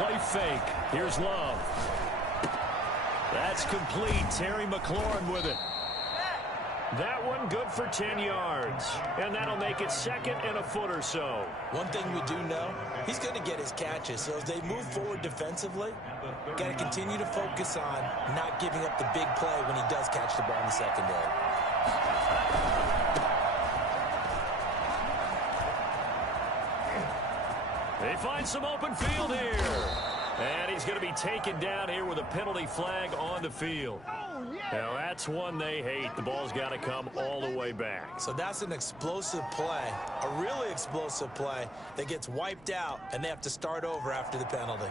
play fake. Here's Love. That's complete. Terry McLaurin with it. That one good for 10 yards. And that'll make it second and a foot or so. One thing we do know, he's going to get his catches. So as they move forward defensively, got to continue to focus on not giving up the big play when he does catch the ball in the secondary. They find some open field here. And he's going to be taken down here with a penalty flag on the field. Now, that's one they hate. The ball's got to come all the way back. So that's an explosive play, a really explosive play that gets wiped out, and they have to start over after the penalty.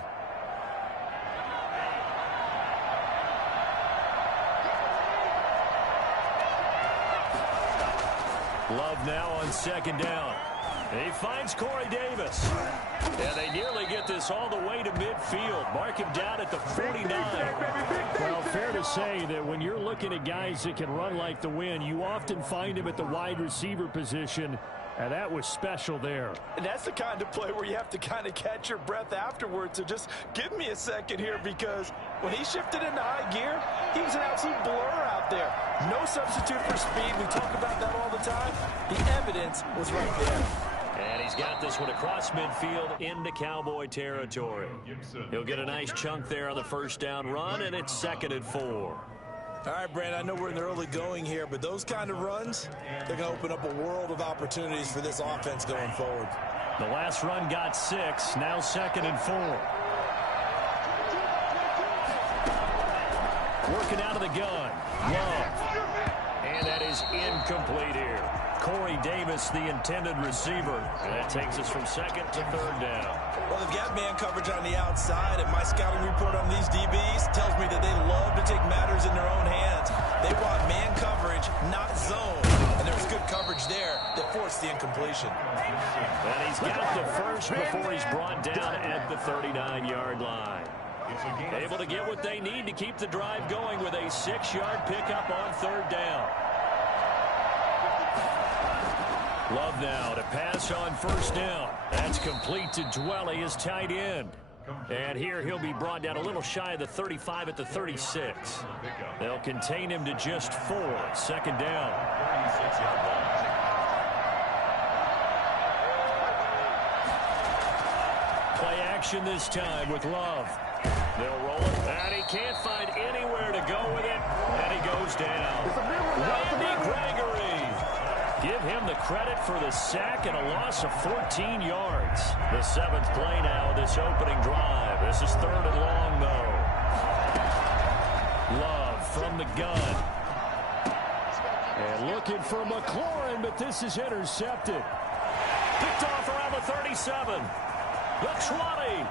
Love now on second down. He finds Corey Davis. And they nearly get this all the way to midfield. Mark him down at the 49. Well, fair to say that when you're looking at guys that can run like the wind, you often find him at the wide receiver position. And that was special there. And that's the kind of play where you have to kind of catch your breath afterwards. So just give me a second here, because when he shifted into high gear, he was an absolute blur out there. No substitute for speed. We talk about that all the time. The evidence was right there. And he's got this one across midfield into Cowboy territory. He'll get a nice chunk there on the first down run, and it's 2nd and 4. All right, Brand, I know we're in the early going here, but those kind of runs, they're going to open up a world of opportunities for this offense going forward. The last run got 6, now 2nd and 4. Working out of the gun. Love. And that is incomplete here. Corey Davis, the intended receiver. And that takes us from 2nd to 3rd down. Well, they've got man coverage on the outside, and my scouting report on these DBs tells me that they love to take matters in their own hands. They want man coverage, not zone. And there was good coverage there that forced the incompletion. And he's got the first before he's brought down at the 39-yard line. Able to get what they need to keep the drive going with a 6-yard pickup on 3rd down. Love now to pass on 1st down. That's complete to Dwelly, his tight end. And here he'll be brought down a little shy of the 35 at the 36. They'll contain him to just 4. 2nd down. Play action this time with Love. They'll roll it, and he can't find anywhere to go with it, and he goes down. Randy Gregory. Give him the credit for the sack and a loss of 14 yards. The 7th play now, this opening drive. This is 3rd and long, though. Love from the gun. And looking for McLaurin, but this is intercepted. Picked off around the 37. The 20.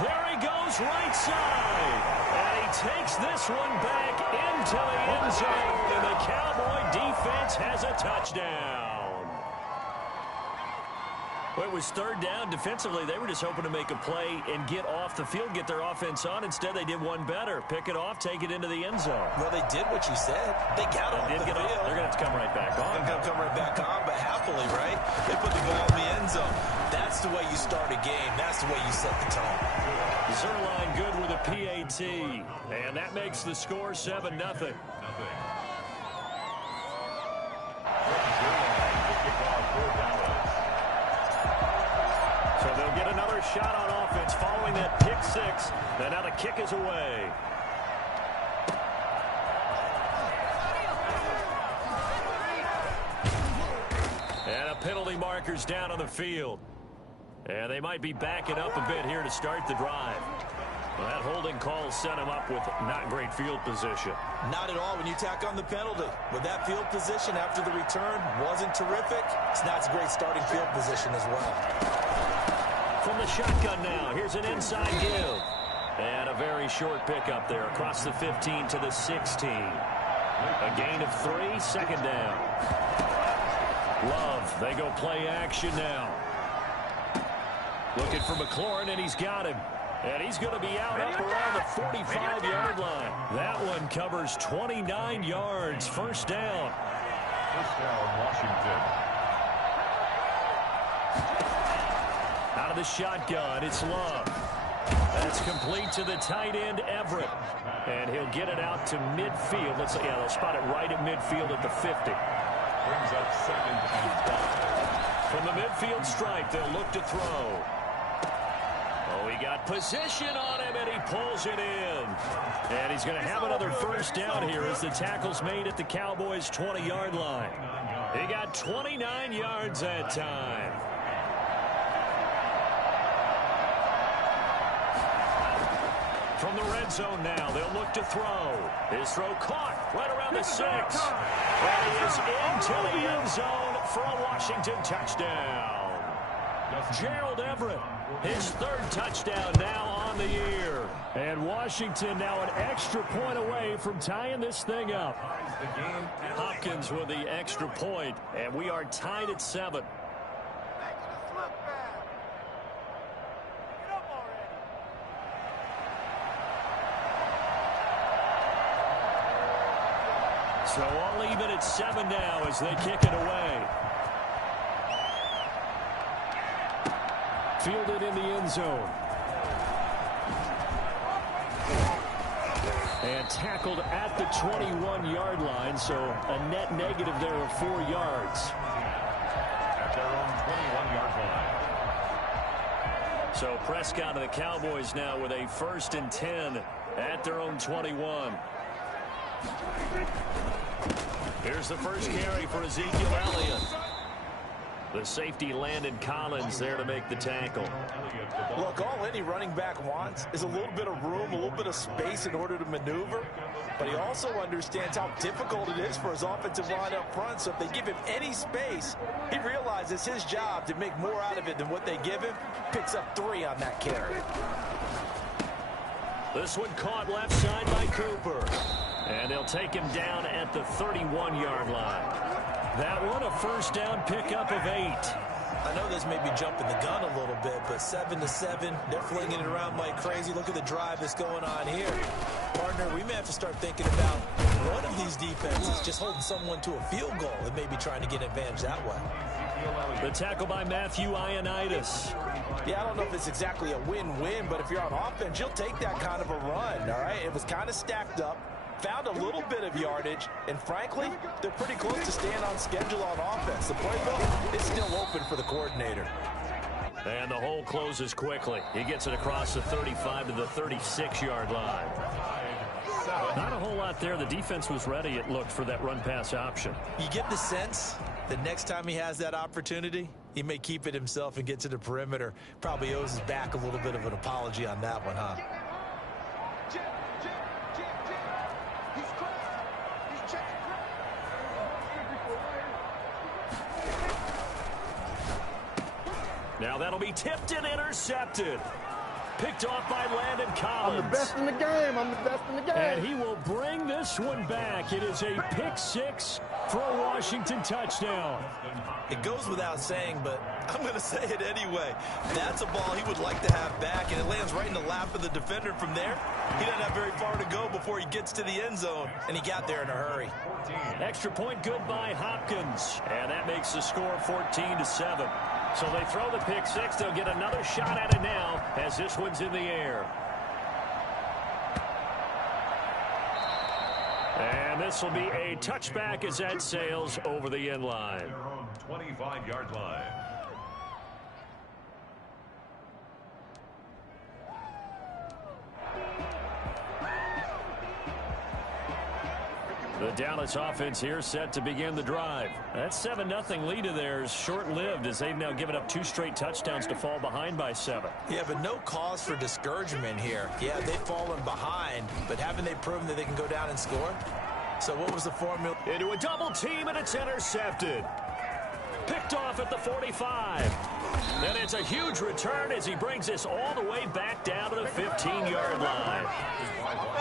There he goes, right side. And he takes this one back into the end zone. And the Cowboy defense has a touchdown. Well, it was 3rd down. Defensively, they were just hoping to make a play and get off the field, get their offense on. Instead, they did one better. Pick it off, take it into the end zone. Well, they did what you said. They got off the field. They're going to have to come right back on. They're going to come right back on, but happily, right? They put the ball in the end zone. That's the way you start a game. That's the way you set the tone. Zerline good with a PAT. And that makes the score 7-0. So they'll get another shot on offense following that pick 6. And now the kick is away. And a penalty marker's down on the field. And they might be backing up a bit here to start the drive. Well, that holding call set him up with not great field position. Not at all when you tack on the penalty. With that field position after the return wasn't terrific, it's not a great starting field position as well. From the shotgun now, here's an inside give. And a very short pickup there across the 15 to the 16. A gain of 3, 2nd down. Love, they go play action now. Looking for McLaurin, and he's got him. And he's going to be out up around the 45-yard line. That one covers 29 yards. 1st down. 1st down, Washington. Out of the shotgun, it's Love. That's complete to the tight end, Everett. And he'll get it out to midfield. They'll spot it right at midfield at the 50. Brings up 2nd and 5. From the midfield stripe, they'll look to throw. Oh, he got position on him, and he pulls it in. And he's going to have another first down here as the tackle's made at the Cowboys' 20-yard line. He got 29 yards that time. From the red zone now, they'll look to throw. His throw caught right around the 6. And he is into the end zone for a Washington touchdown. Gerald Everett, his 3rd touchdown now on the year. And Washington now an extra point away from tying this thing up. Hopkins with the extra point, and we are tied at 7. So all even at 7 now as they kick it away. Fielded in the end zone. And tackled at the 21-yard line, so a net negative there of 4 yards. At their own 21-yard line. So Prescott and the Cowboys now with a 1st and 10 at their own 21. Here's the first carry for Ezekiel Elliott. The safety Landon Collins there to make the tackle. Look, all any running back wants is a little bit of room, a little bit of space in order to maneuver. But he also understands how difficult it is for his offensive line up front. So if they give him any space, he realizes his job to make more out of it than what they give him. Picks up 3 on that carry. This one caught left side by Cooper. And they'll take him down at the 31-yard line. That one a first down pickup of 8. I know this may be jumping the gun a little bit, but 7-7, they're flinging it around like crazy. Look at the drive that's going on here. Partner, we may have to start thinking about one of these defenses just holding someone to a field goal and maybe trying to get an advantage that way. The tackle by Matthew Ioannidis. Yeah, I don't know if it's exactly a win-win, but if you're on offense, you'll take that kind of a run, all right? It was kind of stacked up. Found a little bit of yardage, and frankly, they're pretty close to staying on schedule on offense. The playbook is still open for the coordinator. And the hole closes quickly. He gets it across the 35 to the 36-yard line. Not a whole lot there. The defense was ready, it looked, for that run-pass option. You get the sense that next time he has that opportunity, he may keep it himself and get to the perimeter. Probably owes his back a little bit of an apology on that one, huh? Now that'll be tipped and intercepted. Picked off by Landon Collins. I'm the best in the game. I'm the best in the game. And he will bring this one back. It is a pick 6 for a Washington touchdown. It goes without saying, but I'm going to say it anyway. That's a ball he would like to have back, and it lands right in the lap of the defender from there. He doesn't have very far to go before he gets to the end zone, and he got there in a hurry. Extra point good by Hopkins. And that makes the score 14-7. So they throw the pick 6. They'll get another shot at it now as this one's in the air. And this will be a touchback as that sails over the end line. Their own 25-yard line. The Dallas offense here set to begin the drive. That 7-0 lead of theirs short-lived as they've now given up 2 straight touchdowns to fall behind by 7. Yeah, but no cause for discouragement here. Yeah, they've fallen behind, but haven't they proven that they can go down and score? So what was the formula? Into a double team, and it's intercepted. Picked off at the 45. And it's a huge return as he brings this all the way back down to the 15-yard line.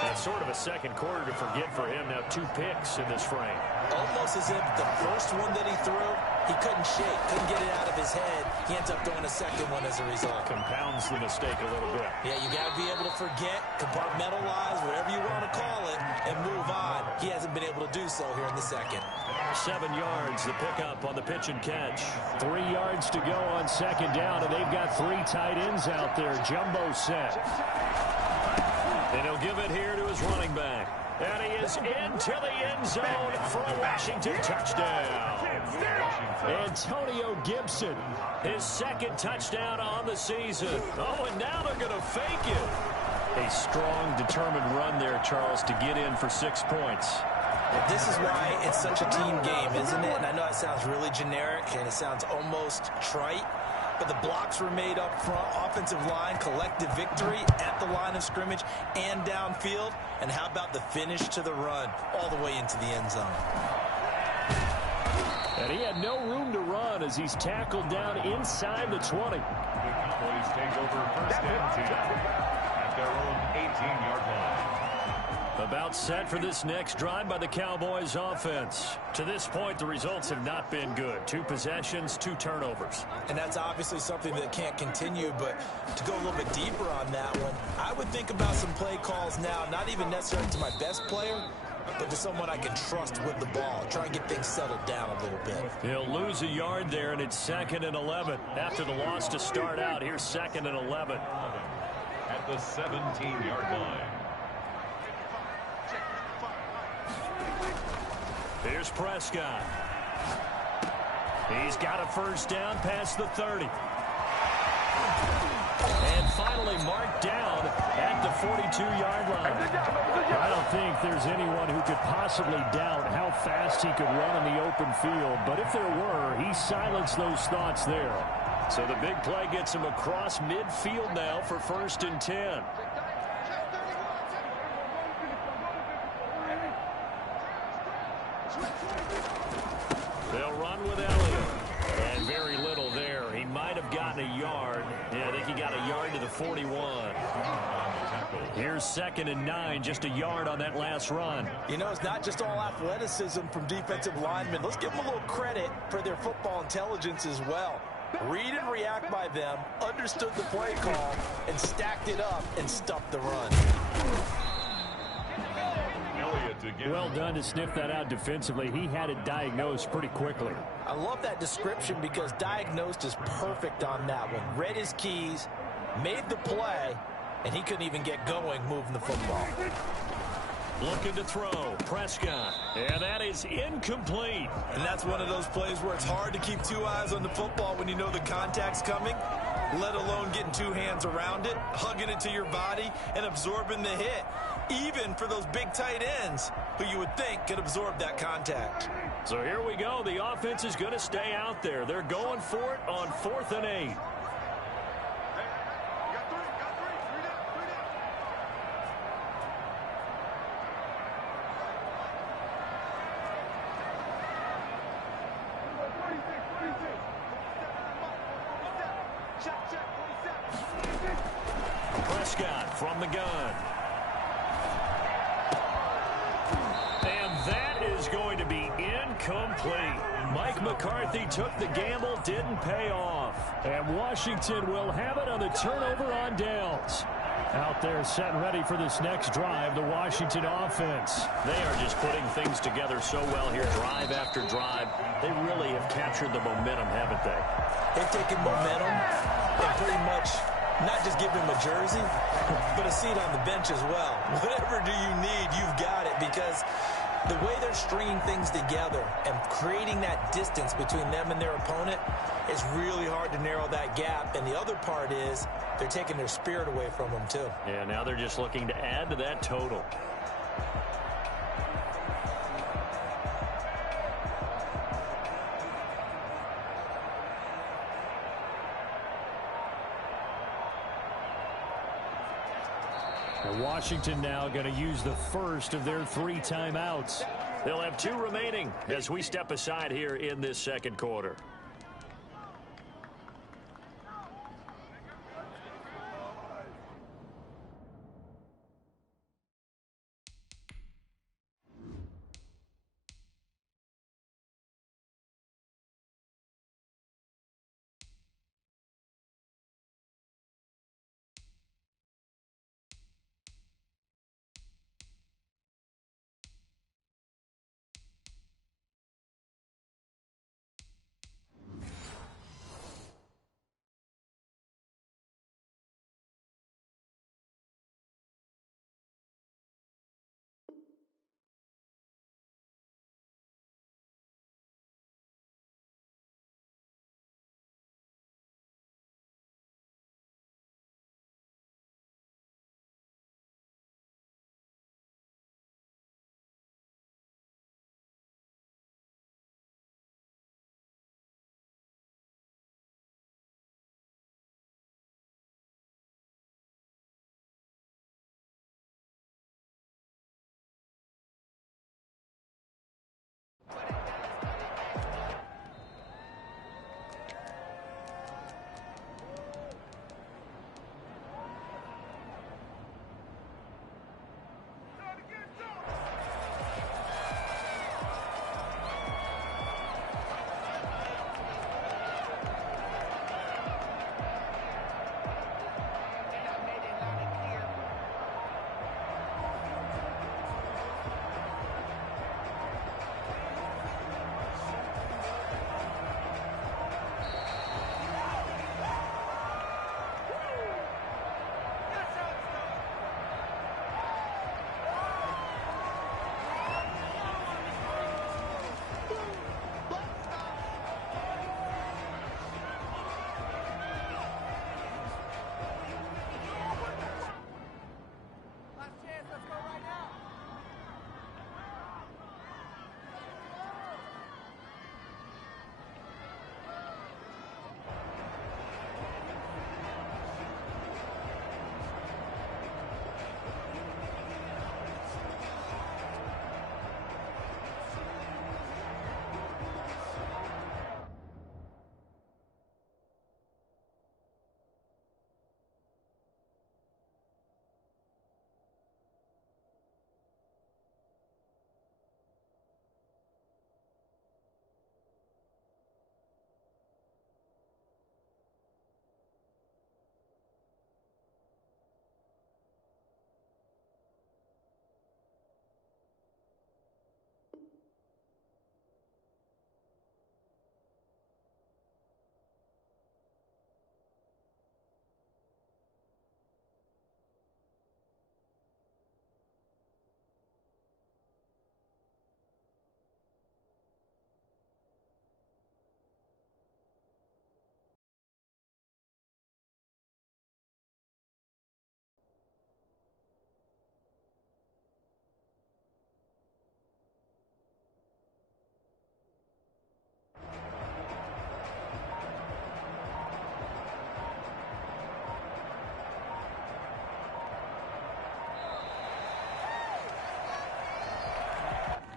That's sort of a second quarter to forget for him. Now 2 picks in this frame. Almost as if the first one that he threw, he couldn't shake, couldn't get it out of his head. He ends up throwing a second one as a result. Compounds the mistake a little bit. Yeah, you got to be able to forget, compartmentalize, whatever you want to call it, and move on. He hasn't been able to do so here in the second. 7 yards, the pickup on the pitch and catch. 3 yards to go on second down, and they've got 3 tight ends out there. Jumbo set. And he'll give it here to his running back. And he is into the end zone for a Washington touchdown. Antonio Gibson, his second touchdown on the season. Oh, and now they're going to fake it. A strong, determined run there, Charles, to get in for 6 points. This is why it's such a team game, isn't it? And I know it sounds really generic and it sounds almost trite, but the blocks were made up front, offensive line, collective victory at the line of scrimmage and downfield. And how about the finish to the run all the way into the end zone? And he had no room to run as he's tackled down inside the 20. The Cowboys take over first and 10 at their own 18-yard line. About set for this next drive by the Cowboys offense. To this point, the results have not been good. 2 possessions, 2 turnovers. And that's obviously something that can't continue, but to go a little bit deeper on that one, I would think about some play calls now, not even necessarily to my best player, but to someone I can trust with the ball. Try and get things settled down a little bit. He'll lose a yard there, and it's 2nd and 11. After the loss to start out, here's 2nd and 11. At the 17-yard line. Here's Prescott. He's got a first down past the 30. And finally marked down at the 42-yard line. I don't think there's anyone who could possibly doubt how fast he could run in the open field. But if there were, he silenced those thoughts there. So the big play gets him across midfield now for 1st and 10. They'll run with Elliott. And very little there. He might have gotten a yard. Yeah, I think he got a yard to the 41. Here's 2nd and 9, just a yard on that last run. You know, it's not just all athleticism from defensive linemen. Let's give them a little credit for their football intelligence as well. Read and react by them, understood the play call, and stacked it up and stuffed the run. Well done to sniff that out defensively. He had it diagnosed pretty quickly. I love that description because diagnosed is perfect on that one. Read his keys, made the play, and he couldn't even get going moving the football. Looking to throw. Prescott. And that is incomplete. And that's one of those plays where it's hard to keep 2 eyes on the football when you know the contact's coming, let alone getting 2 hands around it, hugging it to your body, and absorbing the hit. Even for those big tight ends who you would think could absorb that contact. So here we go. The offense is going to stay out there. They're going for it on 4th and 8. Prescott from the gun. And that is going to be incomplete. Mike McCarthy took the gamble, didn't pay off. And Washington will have it on the turnover on downs. Out there set and ready for this next drive, the Washington offense. They are just putting things together so well here, drive after drive. They really have captured the momentum, haven't they? They've taken momentum and pretty much not just give him a jersey, but a seat on the bench as well. Whatever do you need, you've got it, because the way they're stringing things together and creating that distance between them and their opponent is really hard to narrow that gap. And the other part is they're taking their spirit away from them, too. Yeah, now they're just looking to add to that total. Washington now going to use the first of their 3 timeouts. They'll have 2 remaining as we step aside here in this second quarter.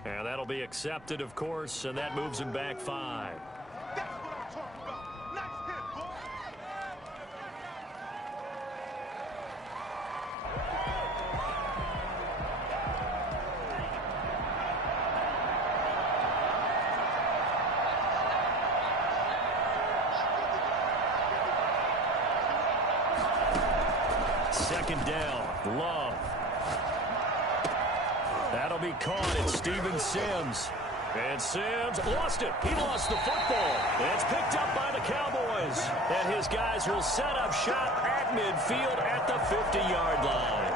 And that'll be accepted, of course, and that moves him back 5. That's what I'm talking about. Nice hit, boy. Second down, Love. That'll be caught. It's Steven Sims. And Sims lost it. He lost the football. And it's picked up by the Cowboys. And his guys will set up shop at midfield at the 50-yard line.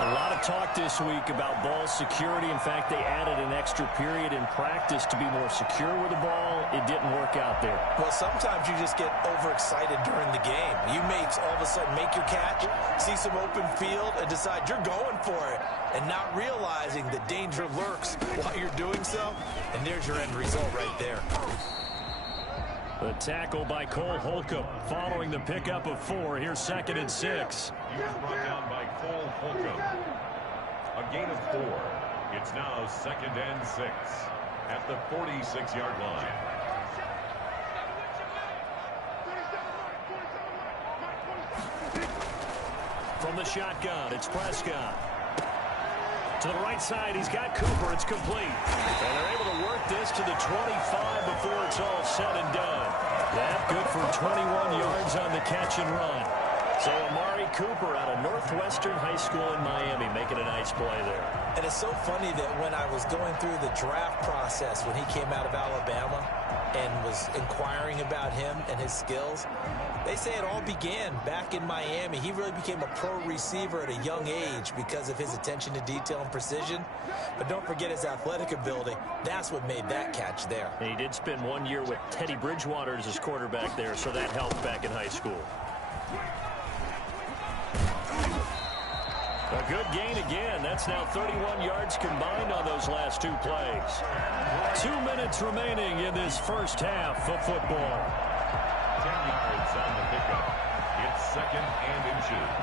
A lot of talk this week about ball security. In fact, they added an extra period in practice to be more secure with the ball. It didn't work out there. Well, sometimes you just get overexcited during the game. You may all of a sudden make your catch, see some open field, and decide you're going for it, and not realizing the danger lurks while you're doing so. And there's your end result right there. The tackle by Cole Holcomb following the pickup of 4. Here's 2nd and 6. He was brought down by Cole Holcomb. A gain of 4. It's now 2nd and 6 at the 46-yard line. From the shotgun, it's Prescott. To the right side, he's got Cooper. It's complete. And they're able to work this to the 25 before it's all said and done. That good for 21 yards on the catch and run. So Amari Cooper out of Northwestern High School in Miami making a nice play there. And it's so funny that when I was going through the draft process when he came out of Alabama and was inquiring about him and his skills, they say it all began back in Miami. He really became a pro receiver at a young age because of his attention to detail and precision. But don't forget his athletic ability. That's what made that catch there. And he did spend 1 year with Teddy Bridgewater as his quarterback there, so that helped back in high school. A good gain again. That's now 31 yards combined on those last 2 plays. 2 minutes remaining in this first half of football. 10 yards on the pickup. It's 2nd and inches.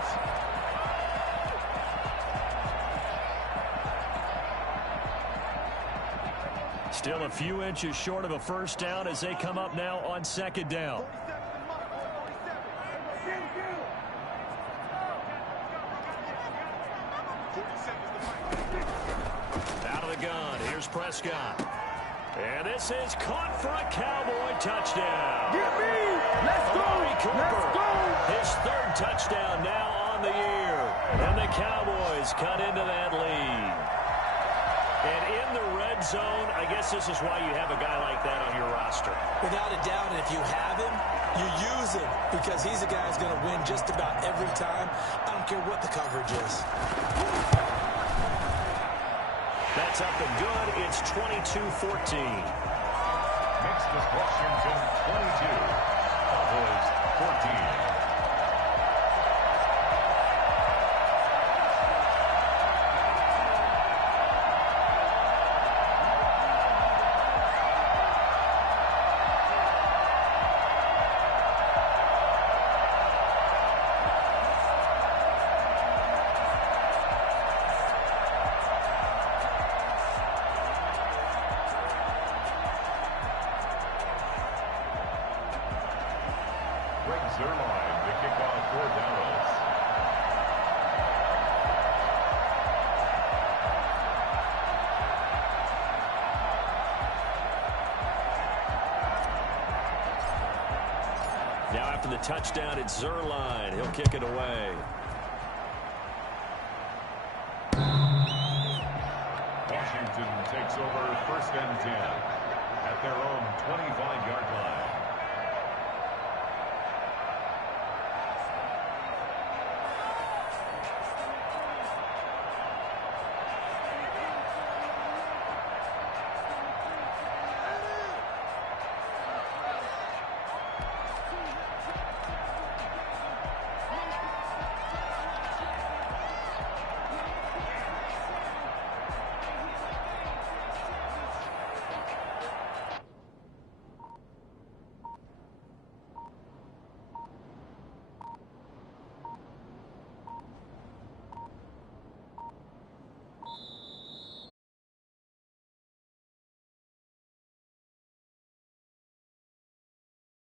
Still a few inches short of a first down as they come up now on 2nd down. Out of the gun, here's Prescott. And this is caught for a Cowboy touchdown. Get me! Let's go! Let's go! His 3rd touchdown now on the year. And the Cowboys cut into that lead. And in the red zone, I guess this is why you have a guy like that on your roster. Without a doubt, and if you have him, you use him because he's a guy who's going to win just about every time. I don't care what the coverage is. That's up and good. It's 22-14. Makes this Washington 22. Cowboys 14. Zerline to kick off for Dallas. Now after the touchdown, it's Zerline. He'll kick it away. Washington takes over 1st and 10 at their own